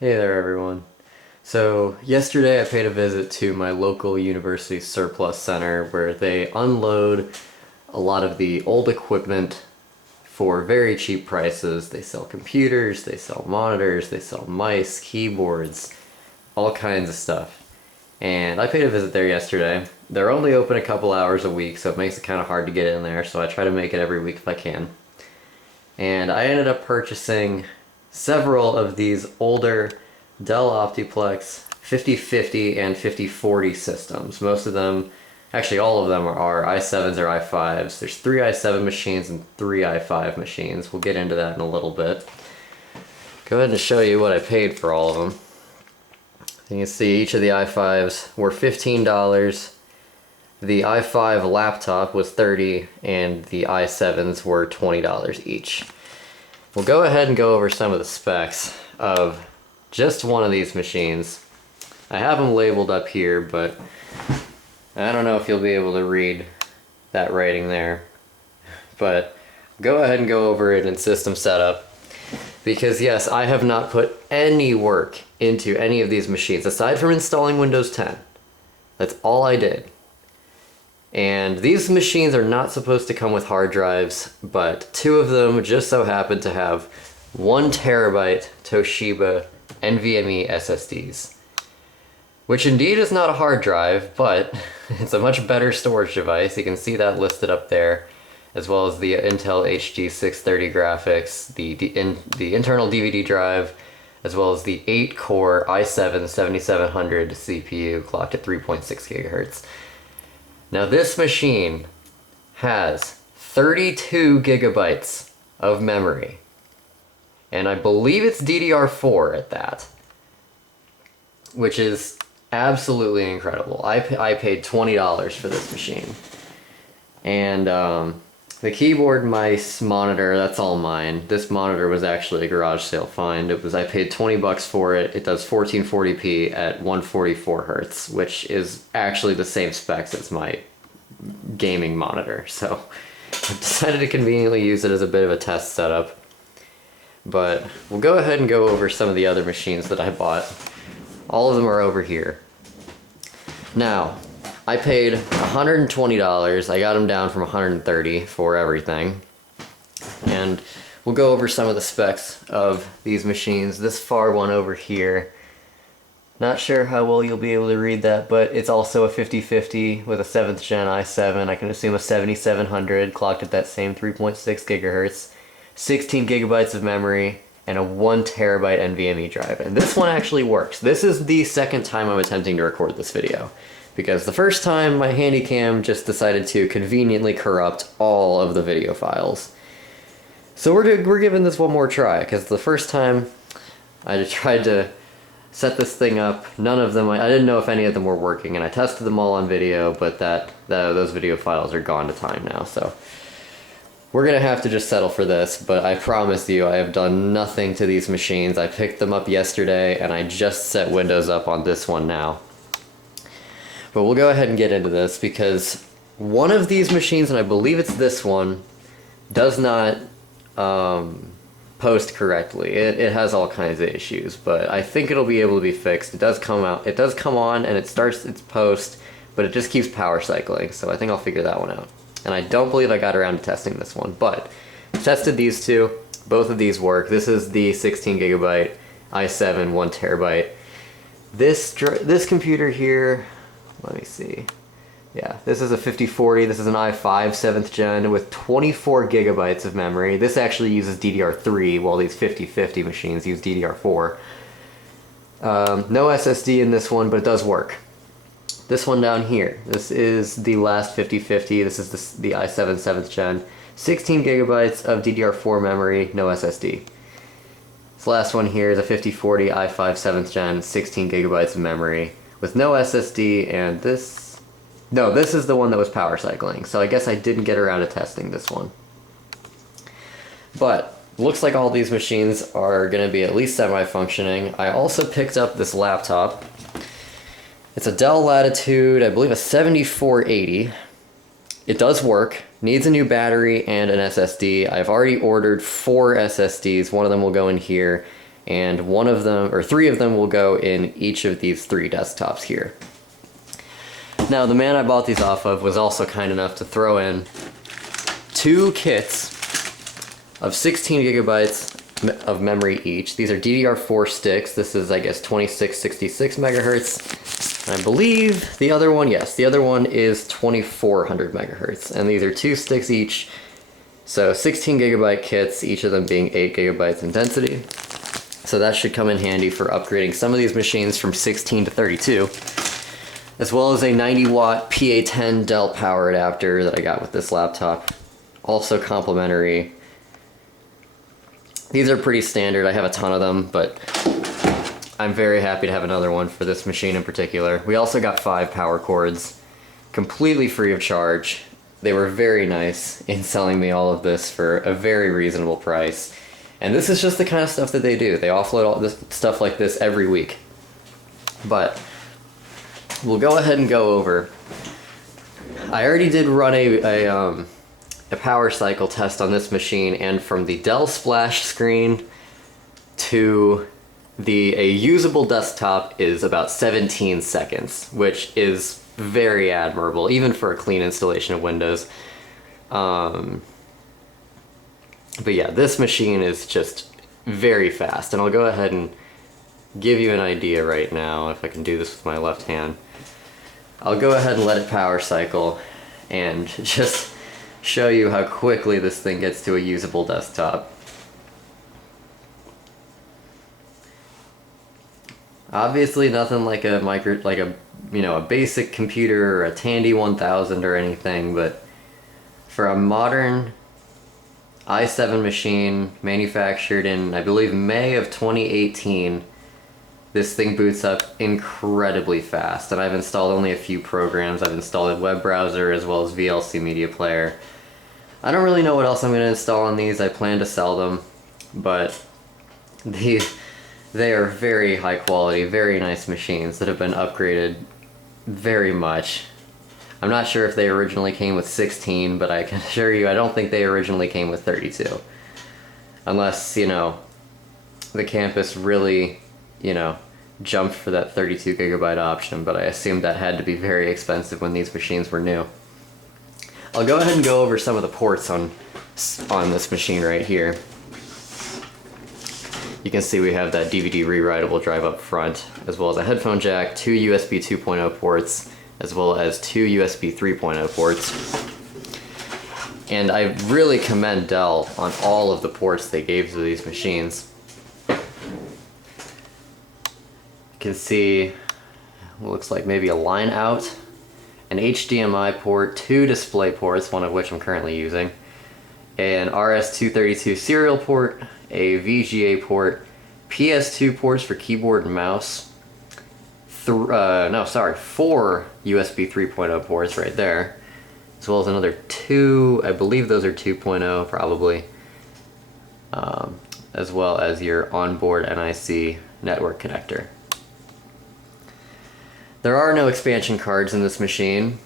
Hey there, everyone. So, yesterday I paid a visit to my local university surplus center where they unload a lot of the old equipment for very cheap prices. They sell computers, they sell monitors, they sell mice, keyboards, all kinds of stuff. And I paid a visit there yesterday. They're only open a couple hours a week, so it makes it kind of hard to get in there, so I try to make it every week if I can. And I ended up purchasing several of these older Dell Optiplex 5050 and 5040 systems. Most of them, actually all of them are i7s or i5s. There's 3 i7 machines and 3 i5 machines. We'll get into that in a little bit. Go ahead and show you what I paid for all of them. You can see each of the i5s were $15. The i5 laptop was $30 and the i7s were $20 each. We'll go ahead and go over some of the specs of just one of these machines. I have them labeled up here, but I don't know if you'll be able to read that writing there. But go ahead and go over it in system setup. Because yes, I have not put any work into any of these machines, aside from installing Windows 10. That's all I did. And these machines are not supposed to come with hard drives, but two of them just so happen to have 1TB Toshiba NVMe SSDs. Which indeed is not a hard drive, but it's a much better storage device. You can see that listed up there, as well as the Intel HD 630 graphics, the internal DVD drive, as well as the 8-core i7-7700 CPU clocked at 3.6 GHz. Now this machine has 32 gigabytes of memory, and I believe it's DDR4 at that, which is absolutely incredible. I paid $20 for this machine. And the keyboard, mice, monitor, that's all mine. This monitor was actually a garage sale find. I paid 20 bucks for it. It does 1440p at 144 hertz, which is actually the same specs as my gaming monitor. So I decided to conveniently use it as a bit of a test setup. But we'll go ahead and go over some of the other machines that I bought. All of them are over here. Now, I paid $120. I got them down from $130 for everything. And we'll go over some of the specs of these machines. This far one over here, not sure how well you'll be able to read that, but it's also a 5050 with a 7th gen i7. I can assume a 7700 clocked at that same 3.6 gigahertz, 16 gigabytes of memory, and a 1TB NVMe drive. And this one actually works. This is the second time I'm attempting to record this video, because the first time my Handycam just decided to conveniently corrupt all of the video files. So we're giving this one more try, because the first time I just tried to set this thing up, none of them, I didn't know if any of them were working, and I tested them all on video, but those video files are gone to time now, so we're gonna have to just settle for this. But I promise you, I have done nothing to these machines. I picked them up yesterday, and I just set Windows up on this one now. But we'll go ahead and get into this, because one of these machines, and I believe it's this one, does not post correctly. It has all kinds of issues, but I think it'll be able to be fixed. It does come on, and it starts its post, but it just keeps power cycling, so I think I'll figure that one out. And I don't believe I got around to testing this one, but I've tested these two. Both of these work. This is the 16 gigabyte i7 1TB. This computer here, let me see. Yeah, this is a 5040. This is an i5 7th gen with 24 gigabytes of memory. This actually uses DDR3, while these 5050 machines use DDR4. No SSD in this one, but it does work. This one down here, this is the last 5050. This is the i7 7th gen. 16 gigabytes of DDR4 memory, no SSD. This last one here is a 5040 i5 7th gen, 16 gigabytes of memory with no SSD, and this is the one that was power cycling, so I guess I didn't get around to testing this one. But looks like all these machines are going to be at least semi-functioning. I also picked up this laptop. It's a Dell Latitude, I believe a 7480. It does work, needs a new battery and an SSD. I've already ordered 4 SSDs, one of them will go in here, and one of them, or three of them, will go in each of these three desktops here. Now, the man I bought these off of was also kind enough to throw in 2 kits of 16 gigabytes of memory each. These are DDR4 sticks. This is, I guess, 2666 megahertz. And I believe the other one, yes, the other one is 2400 megahertz. And these are 2 sticks each. So 16 gigabyte kits, each of them being 8 gigabytes in density. So that should come in handy for upgrading some of these machines from 16 to 32. As well as a 90 watt PA10 Dell power adapter that I got with this laptop. Also complimentary. These are pretty standard, I have a ton of them, but I'm very happy to have another one for this machine in particular. We also got 5 power cords, completely free of charge. They were very nice in selling me all of this for a very reasonable price. And this is just the kind of stuff that they do. They offload all this stuff like this every week. But we'll go ahead and go over. I already did run a power cycle test on this machine, and from the Dell splash screen to a usable desktop is about 17 seconds, which is very admirable, even for a clean installation of Windows. But yeah, this machine is just very fast, and I'll go ahead and give you an idea right now, if I can do this with my left hand. I'll go ahead and let it power cycle and just show you how quickly this thing gets to a usable desktop. Obviously nothing like a a basic computer or a Tandy 1000 or anything, but for a modern i7 machine manufactured in, I believe, May of 2018, this thing boots up incredibly fast, and I've installed only a few programs. I've installed a web browser as well as VLC media player. I don't really know what else I'm going to install on these. I plan to sell them, but they are very high quality, very nice machines that have been upgraded very much. I'm not sure if they originally came with 16, but I can assure you I don't think they originally came with 32. Unless, the campus really, jumped for that 32 gigabyte option, but I assumed that had to be very expensive when these machines were new. I'll go ahead and go over some of the ports on this machine right here. You can see we have that DVD rewritable drive up front, as well as a headphone jack, 2 USB 2.0 ports, as well as 2 USB 3.0 ports. And I really commend Dell on all of the ports they gave to these machines. You can see, looks like maybe a line out, an HDMI port, 2 display ports, one of which I'm currently using, an RS-232 serial port, a VGA port, PS2 ports for keyboard and mouse, 4 USB 3.0 ports right there, as well as another 2, I believe those are 2.0 probably, as well as your onboard NIC network connector. There are no expansion cards in this machine.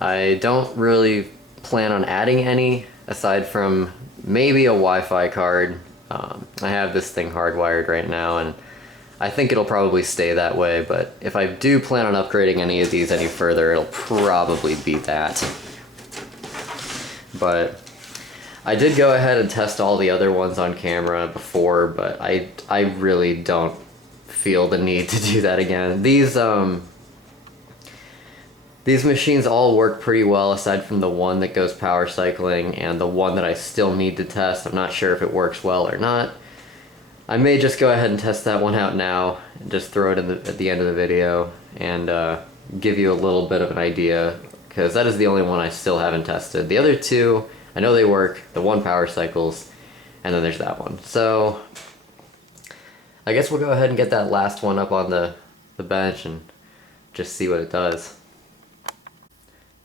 I don't really plan on adding any, aside from maybe a Wi-Fi card. I have this thing hardwired right now, and I think it'll probably stay that way, but if I do plan on upgrading any of these any further, it'll probably be that. But I did go ahead and test all the other ones on camera before, but I really don't feel the need to do that again. These machines all work pretty well, aside from the one that goes power cycling and the one that I still need to test. I'm not sure if it works well or not. I may just go ahead and test that one out now and just throw it at the end of the video and give you a little bit of an idea, because that is the only one I still haven't tested. The other two, I know they work. The one power cycles, and then there's that one. So I guess we'll go ahead and get that last one up on the bench and just see what it does.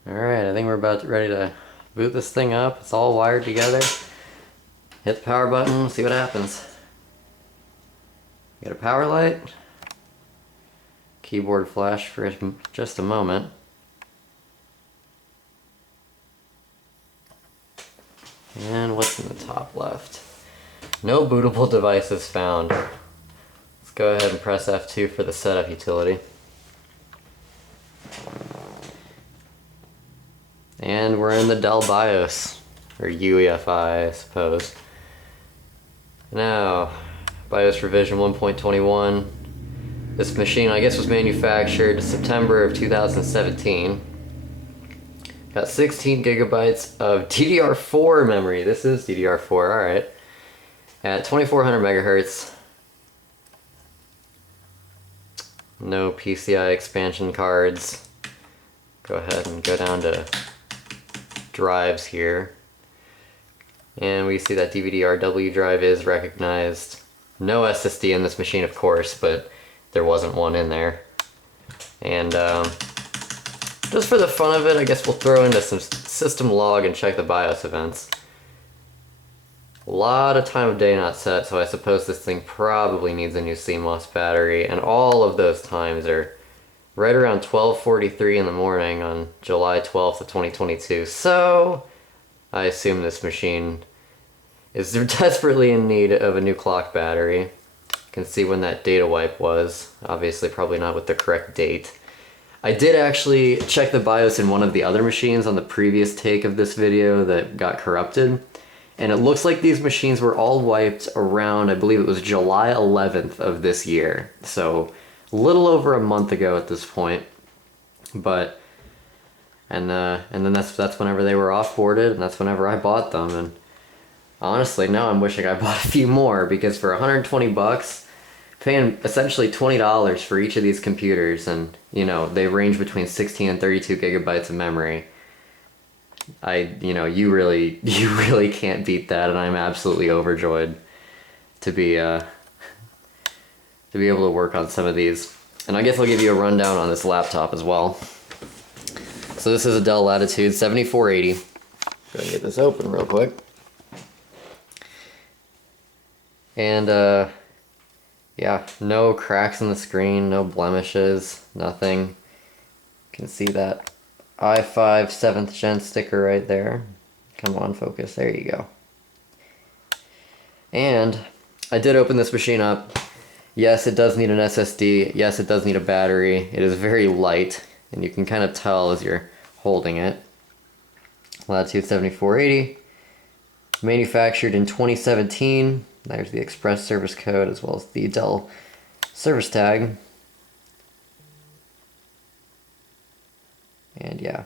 Alright, I think we're about ready to boot this thing up. It's all wired together. Hit the power button, see what happens. Get a power light. Keyboard flash for just a moment. And what's in the top left? No bootable devices found. go ahead and press F2 for the setup utility. And we're in the Dell BIOS, or UEFI, I suppose. Now, BIOS revision 1.21. This machine, I guess, was manufactured September of 2017. Got 16 gigabytes of DDR4 memory. This is DDR4, alright. At 2400 megahertz. No PCI expansion cards. Go ahead and go down to drives here. And we see that DVD-RW drive is recognized. No SSD in this machine, of course, but there wasn't one in there. And just for the fun of it, I guess we'll throw into some system log and check the BIOS events. A lot of time of day not set, so I suppose this thing probably needs a new CMOS battery, and all of those times are right around 12:43 in the morning on July 12th of 2022. So I assume this machine is desperately in need of a new clock battery. You can see when that data wipe was. Obviously probably not with the correct date. I did actually check the BIOS in one of the other machines on the previous take of this video that got corrupted. And it looks like these machines were all wiped around, I believe it was July 11th of this year. So a little over a month ago at this point. But, and then that's whenever they were offboarded, and that's whenever I bought them. And honestly, now I'm wishing I bought a few more, because for 120 bucks, paying essentially $20 for each of these computers, and you know, they range between 16 and 32 gigabytes of memory. You really can't beat that, and I'm absolutely overjoyed to be able to work on some of these. And I guess I'll give you a rundown on this laptop as well. So this is a Dell Latitude 7480. Go ahead and get this open real quick. And yeah, no cracks in the screen, no blemishes, nothing. You can see that i5 7th gen sticker right there. Come on, focus, there you go. And I did open this machine up. Yes, it does need an SSD. Yes, it does need a battery. It is very light, and you can kind of tell as you're holding it. Latitude 7480, manufactured in 2017. There's the express service code as well as the Dell service tag. And yeah,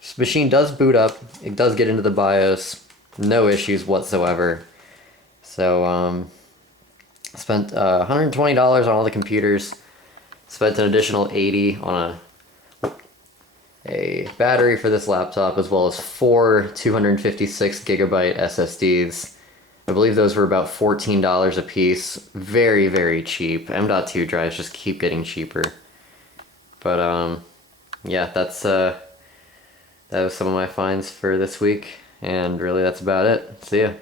this machine does boot up. It does get into the BIOS. No issues whatsoever. So spent $120 on all the computers. Spent an additional $80 on a battery for this laptop, as well as 4 256 gigabyte SSDs. I believe those were about $14 a piece. Very, very cheap. M.2 drives just keep getting cheaper. But yeah, that was some of my finds for this week, and really that's about it. See ya.